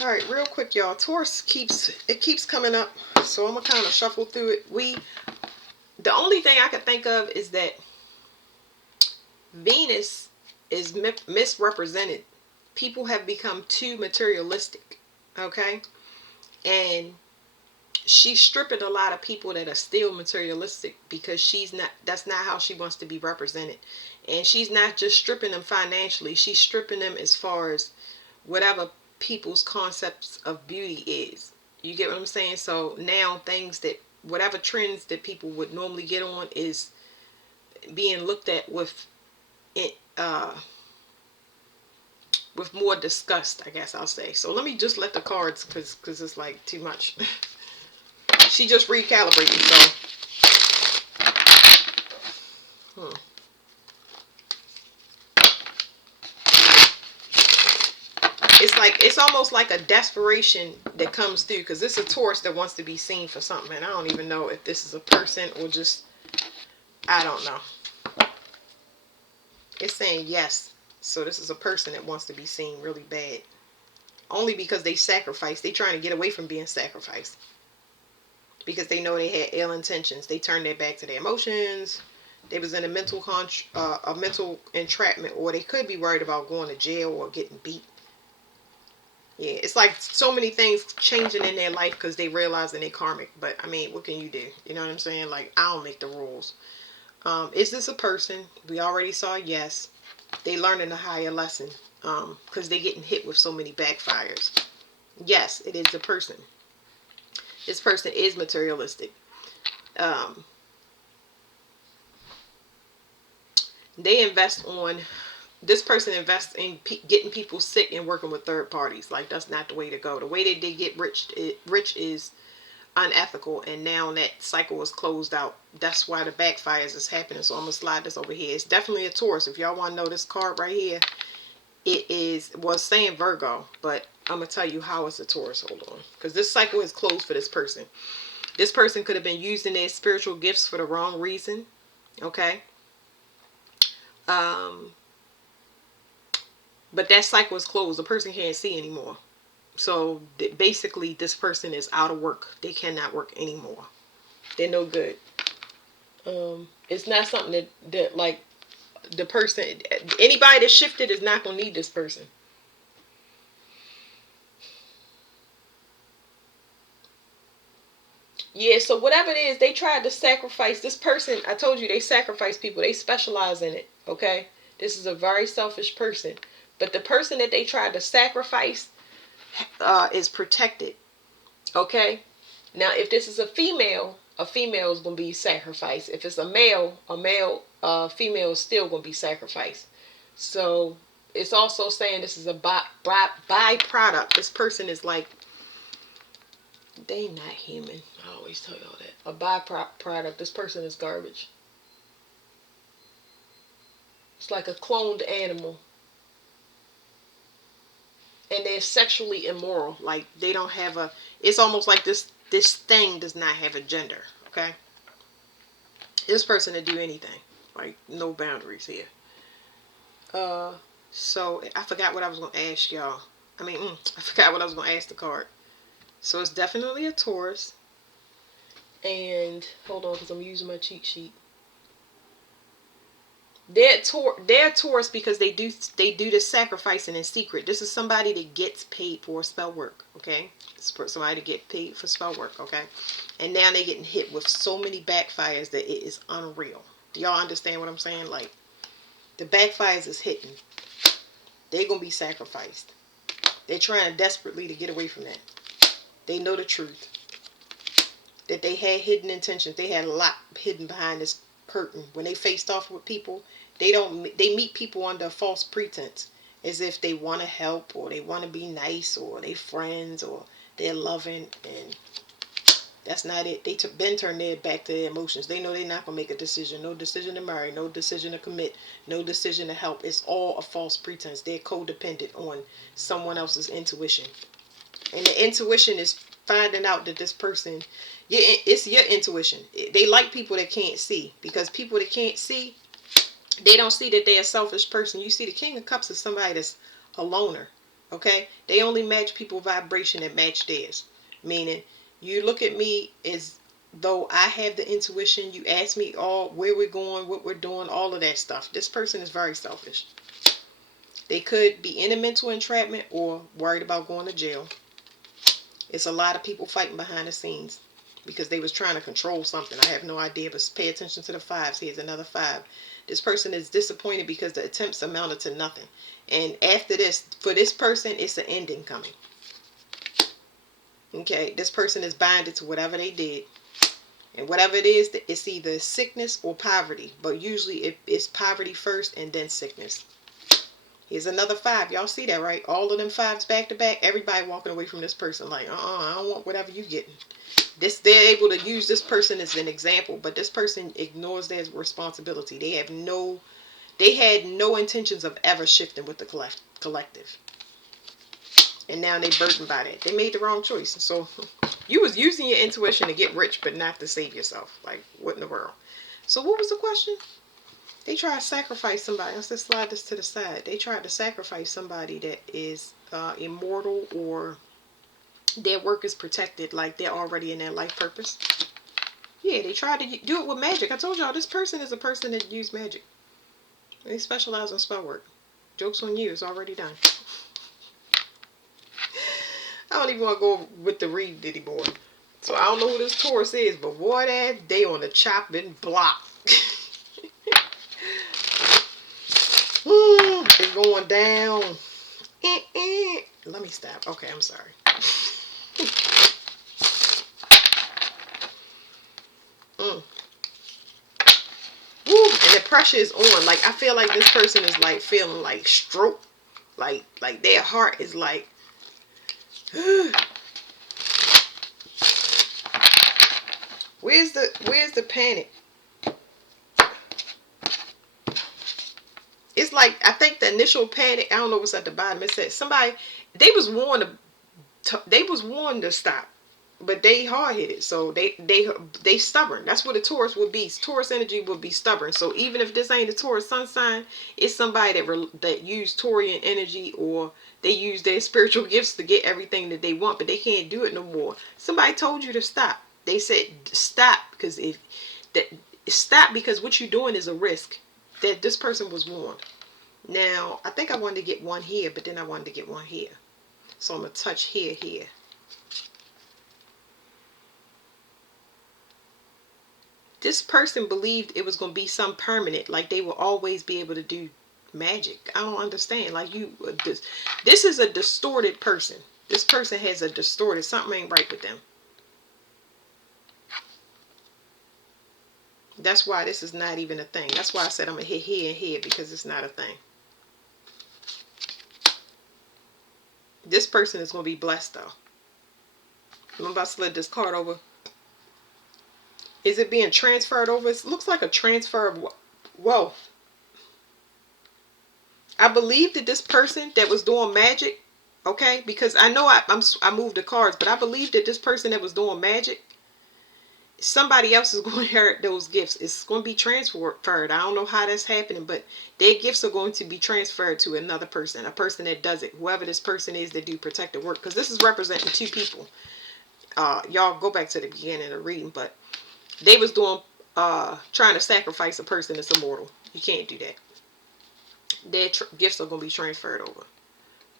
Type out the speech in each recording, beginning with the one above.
All right, real quick, y'all. Taurus keeps coming up, so I'm gonna kind of shuffle through it. The only thing I could think of is that Venus is misrepresented. People have become too materialistic, okay? And she's stripping a lot of people that are still materialistic because that's not how she wants to be represented. And she's not just stripping them financially, she's stripping them as far as whatever people's concepts of beauty is. You get what I'm saying? So now whatever trends that people would normally get on is being looked at uh with more disgust, I guess I'll say. So let me just let the cards, because it's like too much. She just recalibrating, so it's almost like a desperation that comes through, because this is a Taurus that wants to be seen for something, and I don't even know if this is a person or just, I don't know. It's saying yes, so this is a person that wants to be seen really bad, only because they sacrificed. They trying to get away from being sacrificed because they know they had ill intentions. They turned their back to their emotions. They was in a mental entrapment, or they could be worried about going to jail or getting beat. Yeah, it's like so many things changing in their life because they realizing they karmic. But I mean, what can you do? You know what I'm saying? Like, I don't make the rules. Is this a person? We already saw yes. They learning a higher lesson because they getting hit with so many backfires. Yes, it is a person. This person is materialistic. Um, they invest on this person invests in getting people sick and working with third parties. Like, that's not the way to go. The way that they get rich is unethical, and now that cycle is closed out. That's why the backfires is happening. So I'm gonna slide this over here. It's definitely a Taurus. If y'all want to know this card right here, it's saying Virgo, but I'm gonna tell you how it's a Taurus. Hold on, because this cycle is closed for this person. This person could have been using their spiritual gifts for the wrong reason. Okay. um But that cycle is closed. The person can't see anymore. So basically, this person is out of work. They cannot work anymore. They're no good. It's not something that like the person, anybody that shifted is not gonna need this person. Yeah. So whatever it is, they tried to sacrifice this person. I told you they sacrifice people. They specialize in it. Okay. This is a very selfish person. But the person that they tried to sacrifice is protected. Okay. Now, if this is a female is going to be sacrificed. If it's a male, female is still going to be sacrificed. So it's also saying this is a byproduct. This person is like, they not human. I always tell y'all that. A byproduct. This person is garbage. It's like a cloned animal. And they're sexually immoral. Like, they don't have a, it's almost like this thing does not have a gender. Okay. This person to do anything. Like, no boundaries here. So I forgot what I was gonna ask y'all. I forgot what I was gonna ask the card. So it's definitely a Taurus. And hold on, because I'm using my cheat sheet. They're Taurus because they do the sacrificing in secret. This is somebody that gets paid for spell work. Okay, it's for somebody to get paid for spell work. Okay, and now they're getting hit with so many backfires that it is unreal. Do y'all understand what I'm saying? Like, the backfires is hitting. They're gonna be sacrificed. They're trying desperately to get away from that. They know the truth. That they had hidden intentions. They had a lot hidden behind this curtain. When they faced off with people, they meet people under a false pretense, as if they want to help, or they want to be nice, or they friends, or they're loving, and that's not it. They been turned their back to their emotions. They know they're not gonna make a decision. No decision to marry, no decision to commit, no decision to help. It's all a false pretense. They're codependent on someone else's intuition. And the intuition is finding out that this person, it's your intuition. They like people that can't see, because people that can't see, they don't see that they're a selfish person. You see, the King of Cups is somebody that's a loner. Okay? They only match people vibration that match theirs. Meaning, you look at me as though I have the intuition. You ask me all where we're going, what we're doing, all of that stuff. This person is very selfish. They could be in a mental entrapment or worried about going to jail. It's a lot of people fighting behind the scenes because they was trying to control something. I have no idea, but pay attention to the fives. Here's another five. This person is disappointed because the attempts amounted to nothing. And after this, for this person, it's an ending coming. Okay, this person is binded to whatever they did. And whatever it is, it's either sickness or poverty. But usually it's poverty first and then sickness. Here's another five. Y'all see that, right? All of them fives back to back. Everybody walking away from this person like, I don't want whatever you getting. They're able to use this person as an example, but this person ignores their responsibility. They had no intentions of ever shifting with the collective. And now they burdened by that. They made the wrong choice. So you was using your intuition to get rich, but not to save yourself. Like, what in the world? So what was the question? They tried to sacrifice somebody. Let's just slide this to the side. They tried to sacrifice somebody that is immortal, or their work is protected, like they're already in their life purpose. Yeah, they tried to do it with magic. I told y'all, this person is a person that used magic. They specialize in spell work. Joke's on you. It's already done. I don't even want to go with the read anymore. So I don't know who this Taurus is, but boy, they on the chopping block. It's going down. Let me stop. Okay, I'm sorry. Woo, and the pressure is on. Like, I feel like this person is like feeling like stroke. Like their heart is like, where's the panic? It's like, I think the initial panic, I don't know what's at the bottom. It said somebody, they was warned to stop, but they hard-headed, so they stubborn. That's what a Taurus would be. Taurus energy would be stubborn. So even if this ain't a Taurus sun sign, it's somebody that use Taurian energy, or they use their spiritual gifts to get everything that they want, but they can't do it no more. Somebody told you to stop. They said stop because stop because what you're doing is a risk. That this person was warned. Now, I think I wanted to get one here, but then I wanted to get one here. So I'm going to touch here. This person believed it was going to be some permanent, like they will always be able to do magic. I don't understand. Like, this is a distorted person. This person has a distorted, something ain't right with them. That's why this is not even a thing. That's why I said I'm going to hit here and here, because it's not a thing. This person is going to be blessed, though. I'm about to slid this card over. Is it being transferred over? It looks like a transfer of wealth. I believe that this person that was doing magic, okay, because I know I moved the cards, but I believe that this person that was doing magic, somebody else is going to inherit those gifts. It's going to be transferred. I don't know how that's happening, but their gifts are going to be transferred to another person, a person that does it, whoever this person is that do protective work, because this is representing two people. Y'all go back to the beginning of the reading, but they was doing trying to sacrifice a person that's immortal. You can't do that. Their gifts are going to be transferred over.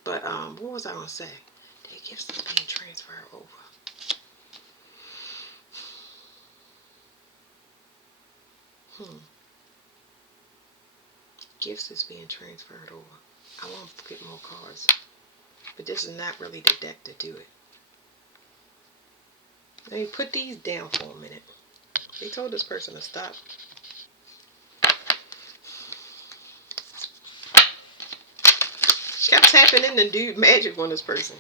But what was I going to say? Their gifts are being transferred over. Gifts is being transferred over. I want to get more cards, but this is not really the deck to do it. Let me put these down for a minute. They told this person to stop. Kept tapping in to do magic on this person.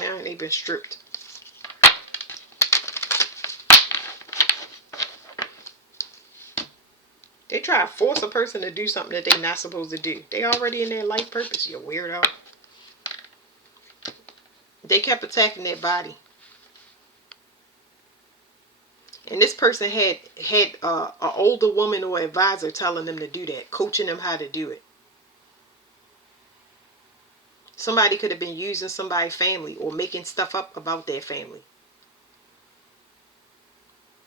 Now they've been stripped. They try to force a person to do something that they're not supposed to do. They already in their life purpose, you weirdo. They kept attacking their body. And this person had an older woman or advisor telling them to do that, coaching them how to do it. Somebody could have been using somebody's family or making stuff up about their family,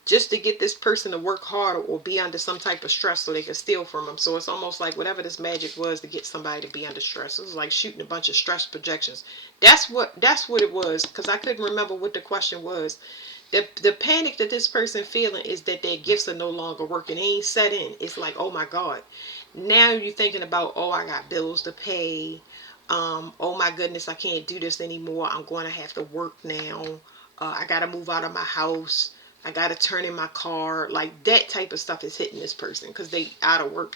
just to get this person to work harder or be under some type of stress so they can steal from them. So it's almost like whatever this magic was to get somebody to be under stress. It was like shooting a bunch of stress projections. That's what it was, because I couldn't remember what the question was. The panic that this person feeling is that their gifts are no longer working. They ain't set in. It's like, oh my God. Now you're thinking about, oh, I got bills to pay. Oh my goodness, I can't do this anymore. I'm going to have to work now. I got to move out of my house. I got to turn in my car. Like that type of stuff is hitting this person because they out of work.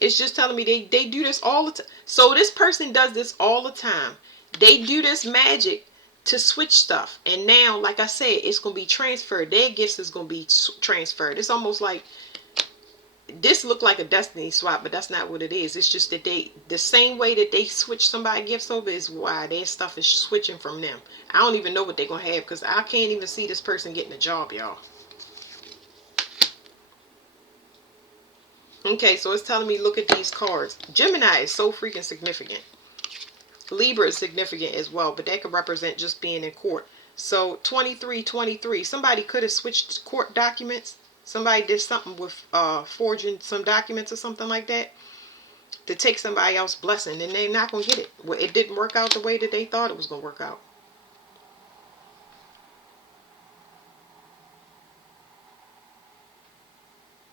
It's just telling me they do this all the time. So this person does this all the time. They do this magic to switch stuff. And now, like I said, it's going to be transferred. Their gifts is going to be transferred. It's almost like this looked like a destiny swap, but that's not what it is. It's just that the same way that they switch somebody's gifts over is why their stuff is switching from them. I don't even know what they're going to have because I can't even see this person getting a job, y'all. Okay, so it's telling me look at these cards. Gemini is so freaking significant. Libra is significant as well, but that could represent just being in court. So 2323, somebody could have switched court documents. Somebody did something with forging some documents or something like that to take somebody else's blessing, and they're not going to get it. Well, it didn't work out the way that they thought it was going to work out.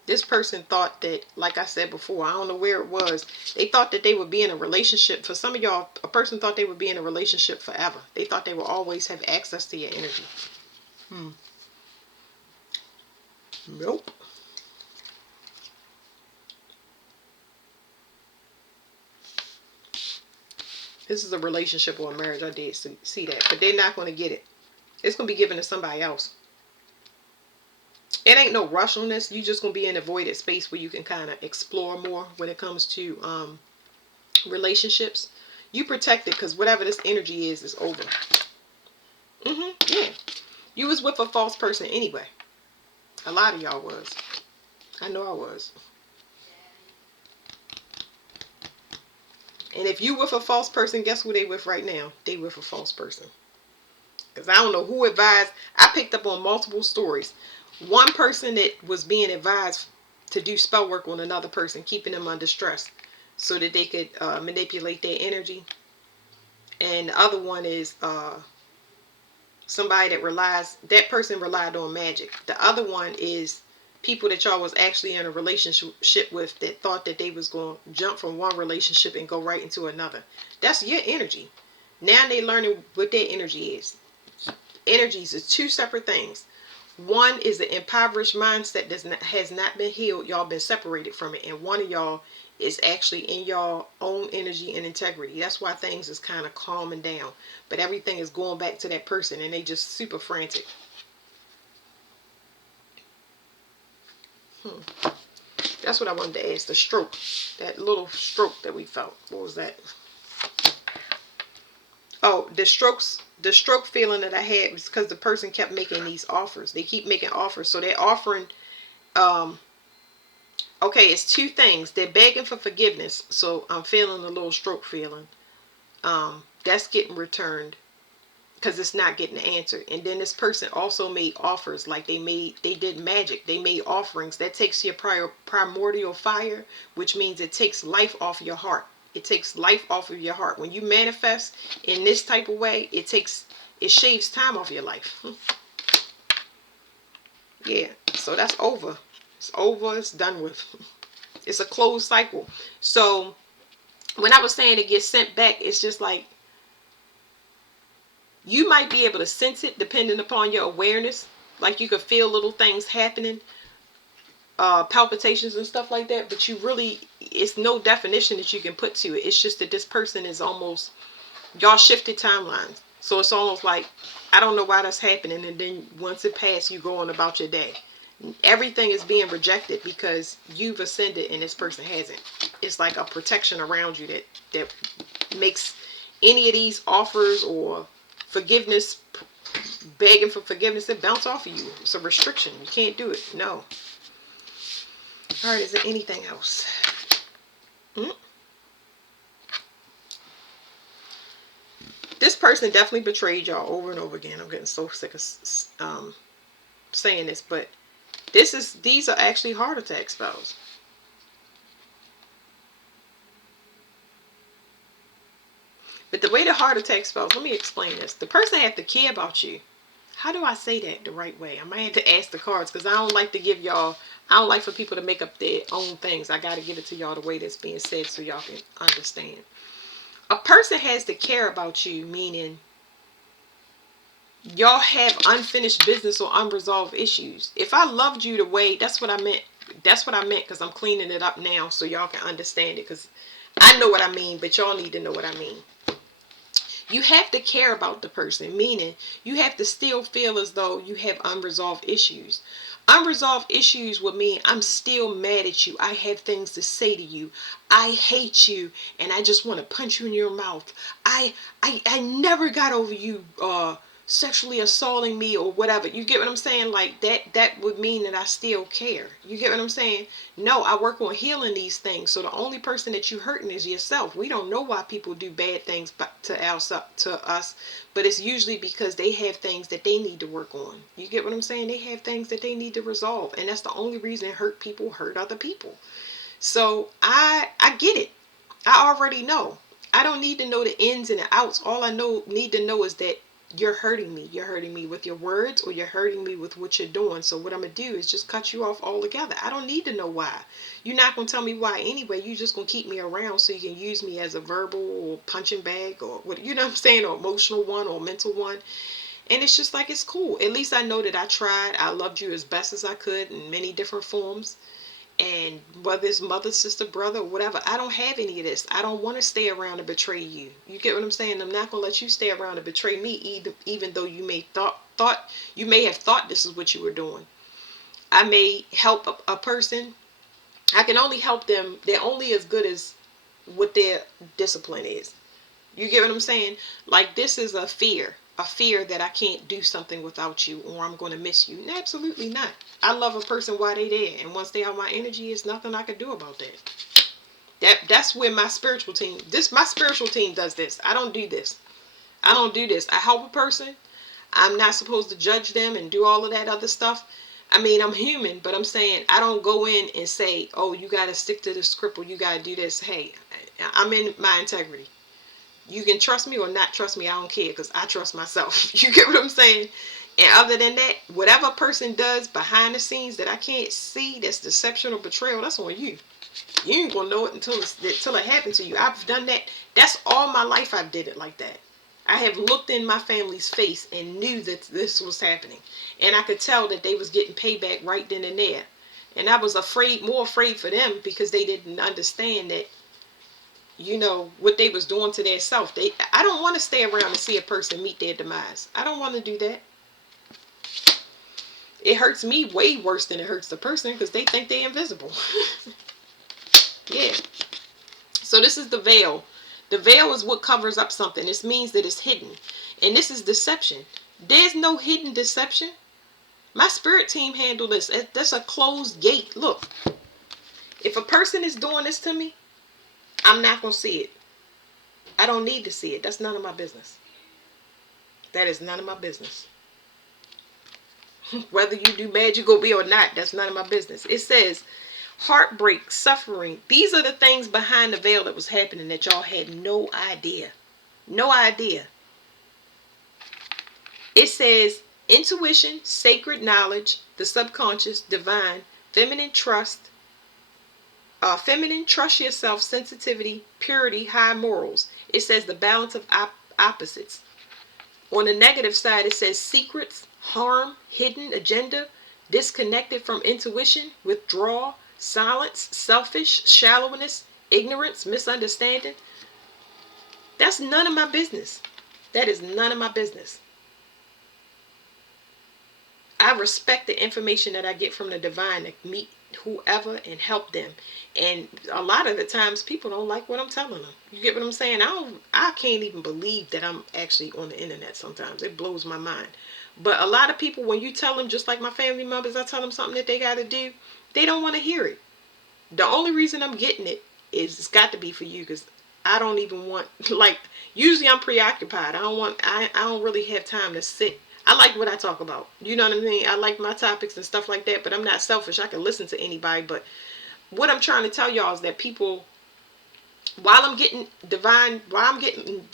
This person thought that, like I said before, I don't know where it was, they thought that they would be in a relationship. For some of y'all, a person thought they would be in a relationship forever. They thought they would always have access to your energy. Nope. This is a relationship or a marriage. I did see that. But they're not going to get it. It's going to be given to somebody else. It ain't no rush on this. You're just going to be in a voided space where you can kind of explore more when it comes to relationships. You protect it because whatever this energy is over. Yeah. You was with a false person anyway. A lot of y'all was. I know I was. And if you with a false person, guess who they with right now? They with a false person. Because I don't know who advised. I picked up on multiple stories. One person that was being advised to do spell work on another person, keeping them under stress so that they could manipulate their energy. And the other one is somebody that person relied on magic. The other one is people that y'all was actually in a relationship with that thought that they was going to jump from one relationship and go right into another. That's your energy. Now they learning what their energy is. Energies is two separate things. One is the impoverished mindset that has not been healed. Y'all been separated from it. And one of y'all is actually in y'all own energy and integrity. That's why things is kind of calming down. But everything is going back to that person and they just super frantic. That's what I wanted to ask. The stroke. That little stroke that we felt. What was that? Oh, the stroke feeling that I had was because the person kept making these offers. They keep making offers. So they're offering, okay, it's two things. They're begging for forgiveness. So I'm feeling a little stroke feeling. That's getting returned because it's not getting answered. And then this person also made offers, like they did magic. They made offerings. That takes your primordial fire, which means it takes life off your heart. It takes life off of your heart. When you manifest in this type of way, it shaves time off your life. Yeah, so that's over. It's over. It's done with. It's a closed cycle. So when I was saying it gets sent back, it's just like you might be able to sense it depending upon your awareness. Like you could feel little things happening. Palpitations and stuff like that, but it's no definition that you can put to it. It's just that this person is almost, y'all shifted timelines. So it's almost like, I don't know why that's happening, and then once it passed, you go on about your day. Everything is being rejected because you've ascended and this person hasn't. It's like a protection around you that makes any of these offers or forgiveness, begging for forgiveness, that bounce off of you. It's a restriction. You can't do it. No. All right, is there anything else? Mm. This person definitely betrayed y'all over and over again. I'm getting so sick of saying this, but these are actually heart attack spells. But the way the heart attack spells, let me explain this. The person have to care about you. How do I say that the right way? I might have to ask the cards, because I don't like to give y'all, I don't like for people to make up their own things. I got to give it to y'all the way that's being said so y'all can understand. A person has to care about you, meaning y'all have unfinished business or unresolved issues. If I loved you the way, that's what I meant. That's what I meant, because I'm cleaning it up now so y'all can understand it, because I know what I mean, but y'all need to know what I mean. You have to care about the person, meaning you have to still feel as though you have unresolved issues. Unresolved issues would mean I'm still mad at you. I have things to say to you. I hate you, and I just want to punch you in your mouth. I never got over you sexually assaulting me or whatever. You get what I'm saying? Like that would mean that I still care. You get what I'm saying? No, I work on healing these things. So the only person that you hurting is yourself. We don't know why people do bad things to us, but it's usually because they have things that they need to work on. You get what I'm saying? They have things that they need to resolve, and that's the only reason hurt people hurt other people. So I get it. I already know. I don't need to know the ins and the outs. All I need to know is that you're hurting me. You're hurting me with your words, or you're hurting me with what you're doing. So what I'm going to do is just cut you off altogether. I don't need to know why. You're not going to tell me why anyway. You're just going to keep me around so you can use me as a verbal or punching bag, or what, you know what I'm saying, or emotional one or mental one. And it's just like, it's cool. At least I know that I tried. I loved you as best as I could in many different forms. And whether it's mother, sister, brother, or whatever, I don't have any of this. I don't want to stay around and betray you. You get what I'm saying? I'm not going to let you stay around and betray me, even though you may you may have thought this is what you were doing. I may help a person. I can only help them. They're only as good as what their discipline is. You get what I'm saying? Like, this is a fear that I can't do something without you, or I'm going to miss you. Absolutely not. I love a person while they there, and once they have my energy, it's nothing I can do about that. That's where my spiritual team, my spiritual team does this. I don't do this. I don't do this. I help a person. I'm not supposed to judge them and do all of that other stuff. I mean, I'm human, but I'm saying I don't go in and say, oh, you got to stick to the script, or you got to do this. Hey, I'm in my integrity. You can trust me or not trust me. I don't care, because I trust myself. You get what I'm saying? And other than that, whatever person does behind the scenes that I can't see, that's deception or betrayal, that's on you. You ain't gonna know it until it happened to you. I've done that. That's all my life I've did it like that. I have looked in my family's face and knew that this was happening. And I could tell that they was getting payback right then and there. And I was more afraid for them, because they didn't understand that, you know, what they was doing to their self. I don't want to stay around and see a person meet their demise. I don't want to do that. It hurts me way worse than it hurts the person, because they think they're invisible. Yeah. So this is the veil. The veil is what covers up something. This means that it's hidden. And this is deception. There's no hidden deception. My spirit team handle this. That's a closed gate. Look. If a person is doing this to me, I'm not going to see it. I don't need to see it. That's none of my business. That is none of my business. Whether you do magic or be or not, that's none of my business. It says heartbreak, suffering. These are the things behind the veil that was happening that y'all had no idea. No idea. It says intuition, sacred knowledge, the subconscious, divine, feminine trust, yourself, sensitivity, purity, high morals. It says the balance of opposites. On the negative side, it says secrets, harm, hidden agenda, disconnected from intuition, withdrawal, silence, selfish, shallowness, ignorance, misunderstanding. That's none of my business. That is none of my business. I respect the information that I get from the divine to meet whoever and help them. And a lot of the times people don't like what I'm telling them. You get what I'm saying? I can't even believe that I'm actually on the internet sometimes. It blows my mind. But a lot of people, when you tell them, just like my family members, I tell them something that they got to do, they don't want to hear it. The only reason I'm getting it it's got to be for you, because I don't even want, like, usually I'm preoccupied. I don't really have time to sit. I like what I talk about. You know what I mean? I like my topics and stuff like that, but I'm not selfish. I can listen to anybody. But what I'm trying to tell y'all is that people, while I'm getting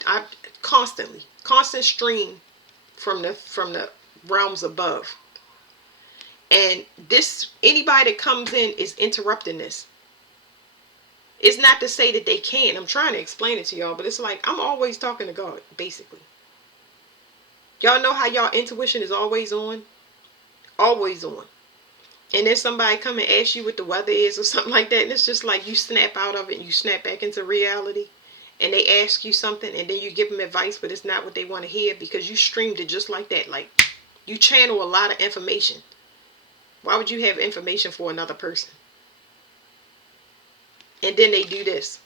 I constant stream from the realms above. And this, anybody that comes in is interrupting this. It's not to say that they can't. I'm trying to explain it to y'all, but it's like I'm always talking to God, basically. Y'all know how y'all intuition is always on? Always on. And then somebody come and ask you what the weather is or something like that, and it's just like you snap out of it and you snap back into reality. And they ask you something and then you give them advice, but it's not what they want to hear because you streamed it just like that. Like, you channel a lot of information. Why would you have information for another person? And then they do this.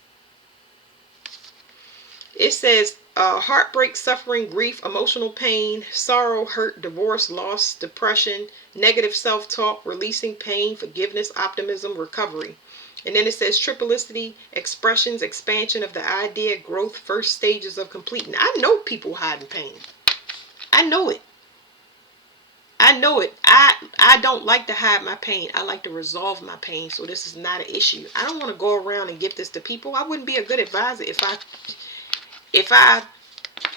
It says heartbreak, suffering, grief, emotional pain, sorrow, hurt, divorce, loss, depression, negative self-talk, releasing pain, forgiveness, optimism, recovery. And then it says triplicity, expressions, expansion of the idea, growth, first stages of completing. I know people hiding pain. I know it. I know it. I don't like to hide my pain. I like to resolve my pain. So this is not an issue. I don't want to go around and give this to people. I wouldn't be a good advisor if I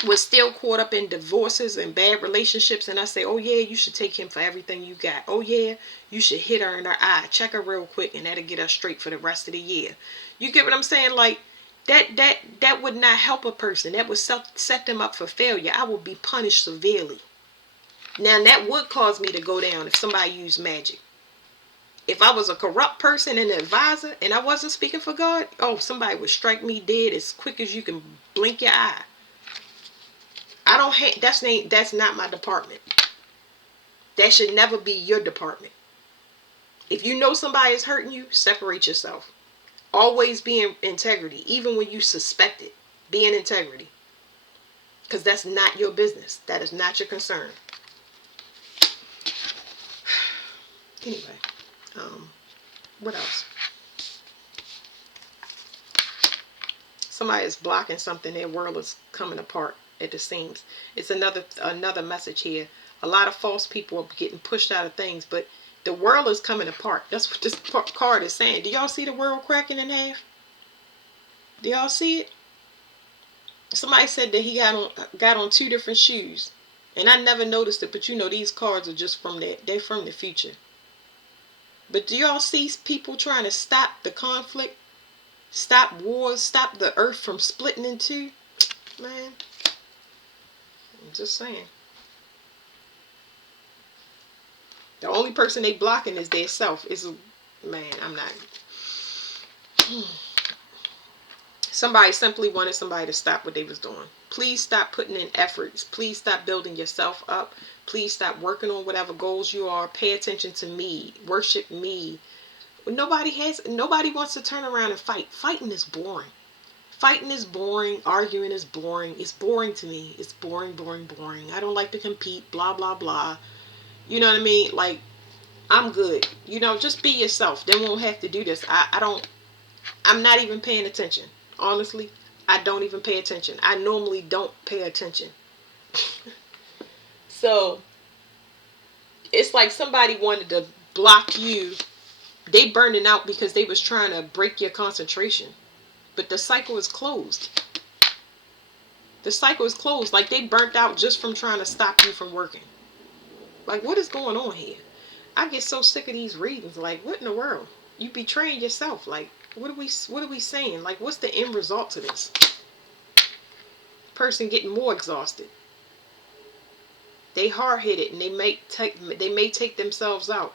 was still caught up in divorces and bad relationships and I say, oh yeah, you should take him for everything you got. Oh yeah, you should hit her in her eye. Check her real quick and that'll get her straight for the rest of the year. You get what I'm saying? Like, that would not help a person. That would set them up for failure. I would be punished severely. Now that would cause me to go down if somebody used magic. If I was a corrupt person and an advisor and I wasn't speaking for God, oh, somebody would strike me dead as quick as you can blink your eye. I don't have, that's not my department. That should never be your department. If you know somebody is hurting you, separate yourself. Always be in integrity, even when you suspect it. Be in integrity. Because that's not your business. That is not your concern. Anyway, what else? Somebody is blocking something. Their world is coming apart at the seams. It's another message here. A lot of false people are getting pushed out of things, but the world is coming apart. That's what this card is saying. Do y'all see the world cracking in half? Do y'all see it? Somebody said that he got on two different shoes, and I never noticed it. But you know, these cards are just they're from the future. But do y'all see people trying to stop the conflict, stop wars, stop the earth from splitting in two? Man, I'm just saying. The only person they blocking is their self. Man, I'm not. Somebody simply wanted somebody to stop what they was doing. Please stop putting in efforts. Please stop building yourself up. Please stop working on whatever goals you are. Pay attention to me. Worship me. Nobody wants to turn around and fight. Fighting is boring. Fighting is boring. Arguing is boring. It's boring to me. It's boring, boring, boring. I don't like to compete. Blah, blah, blah. You know what I mean? Like, I'm good. You know, just be yourself. Then we won't have to do this. I'm not even paying attention. Honestly, I don't even pay attention. I normally don't pay attention. So, it's like somebody wanted to block you. They burning out because they was trying to break your concentration. But the cycle is closed. The cycle is closed. Like, they burnt out just from trying to stop you from working. Like, what is going on here? I get so sick of these readings. Like, what in the world? You betraying yourself. Like, what are we saying? Like, what's the end result to this? Person getting more exhausted. They hard-headed and they may take themselves out.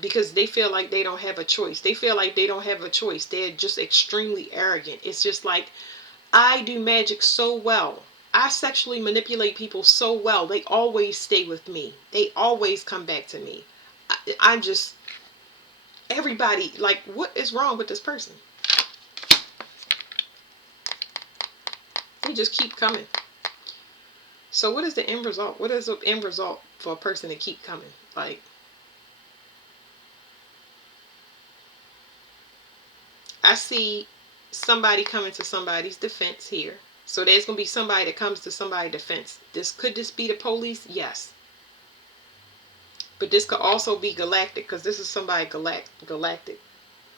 Because they feel like they don't have a choice. They feel like they don't have a choice. They're just extremely arrogant. It's just like, I do magic so well. I sexually manipulate people so well. They always stay with me. They always come back to me. I'm just, everybody, like, what is wrong with this person? They just keep coming. So what is the end result? What is the end result for a person to keep coming? Like, I see somebody coming to somebody's defense here. So there's going to be somebody that comes to somebody's defense. Could this be the police? Yes. But this could also be galactic, because this is somebody galactic.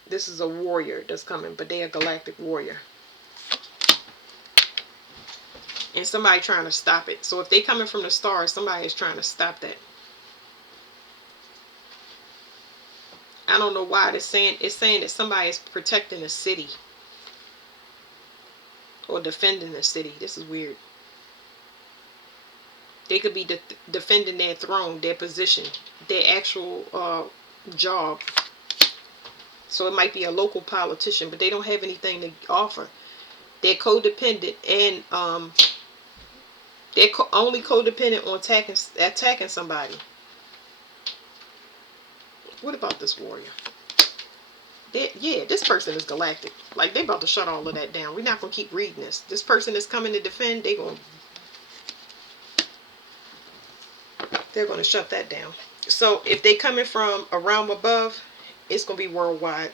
This is a warrior that's coming, but they are a galactic warrior. And somebody trying to stop it. So if they coming from the stars, somebody is trying to stop that. I don't know why it's saying that somebody is protecting the city or defending the city. This is weird. They could be defending their throne, their position, their actual job. So it might be a local politician, but they don't have anything to offer. They're codependent, and they're only codependent on attacking somebody. What about this warrior? Yeah, this person is galactic. Like, they about to shut all of that down. We're not going to keep reading this. This person is coming to defend. They're going to shut that down. So if they coming from a realm above, it's going to be worldwide.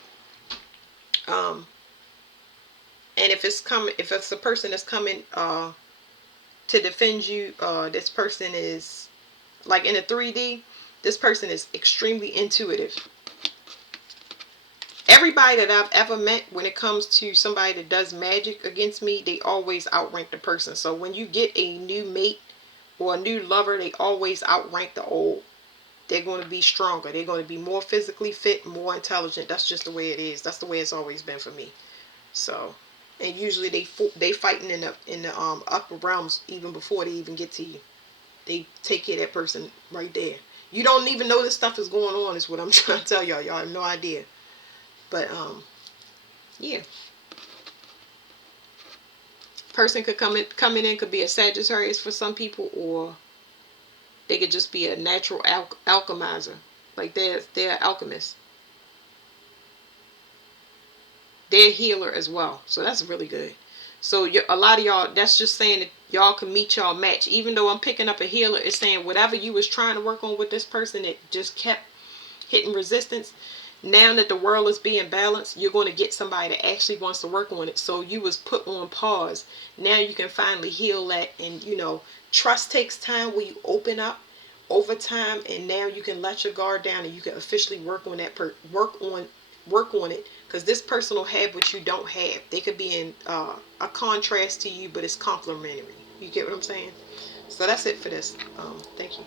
And if it's a person that's coming to defend you, this person is, like, in a 3D, this person is extremely intuitive. Everybody that I've ever met, when it comes to somebody that does magic against me, they always outrank the person. So when you get a new mate or a new lover, they always outrank the old. They're going to be stronger. They're going to be more physically fit, more intelligent. That's just the way it is. That's the way it's always been for me. So, and usually they fighting in the upper realms even before they even get to you. They take care of that person right there. You don't even know this stuff is going on, is what I'm trying to tell y'all. Y'all have no idea. But yeah. Person could coming in could be a Sagittarius for some people, or they could just be a natural alchemizer. Like they're alchemists. They're a healer as well. So that's really good. So a lot of y'all, that's just saying that y'all can meet y'all match. Even though I'm picking up a healer, it's saying whatever you was trying to work on with this person that just kept hitting resistance, now that the world is being balanced, you're going to get somebody that actually wants to work on it. So you was put on pause. Now you can finally heal that. And trust takes time where you open up over time, and now you can let your guard down and you can officially work on that work on it, because this person will have what you don't have. They could be in a contrast to you, but it's complementary. You get what I'm saying? So that's it for this. Thank you.